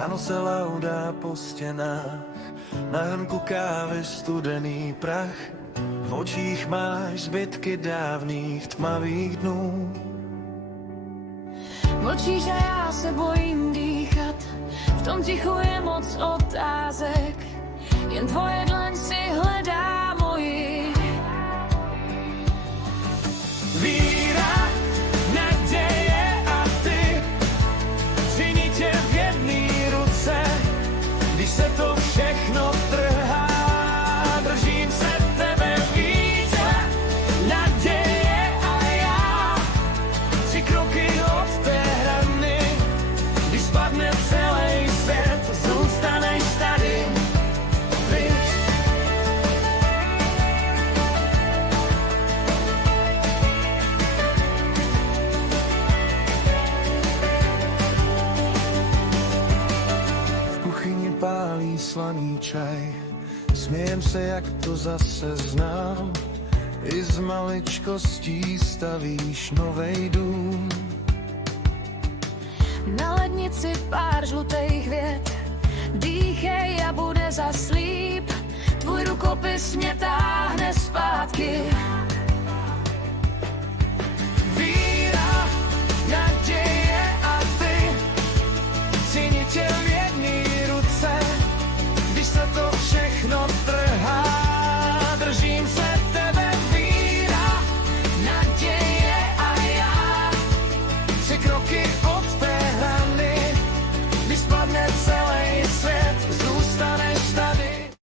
Ráno se laudá po stěnách, na hrnku kávy studený prach. V očích máš zbytky dávných tmavých dnů. Mlčíš a já se bojím dýchat, v tom tichu je moc otázek. Jen tvoje dlaň si hledá moji. Víra, naděje a ty, činí tě v jedný ruce. Když se to všechno trhá, držím se tebe více. Naděje a já, 3 kroky od té hrany. Když spadne celý svět, zůstaneš tady. Pálí slaný čaj, smějem se, jak to zase znám. I z maličkostí stavíš novej dům. Na lednici pár žlutých vět, dýchej a bude zas líp. Tvůj rukopis mě táhne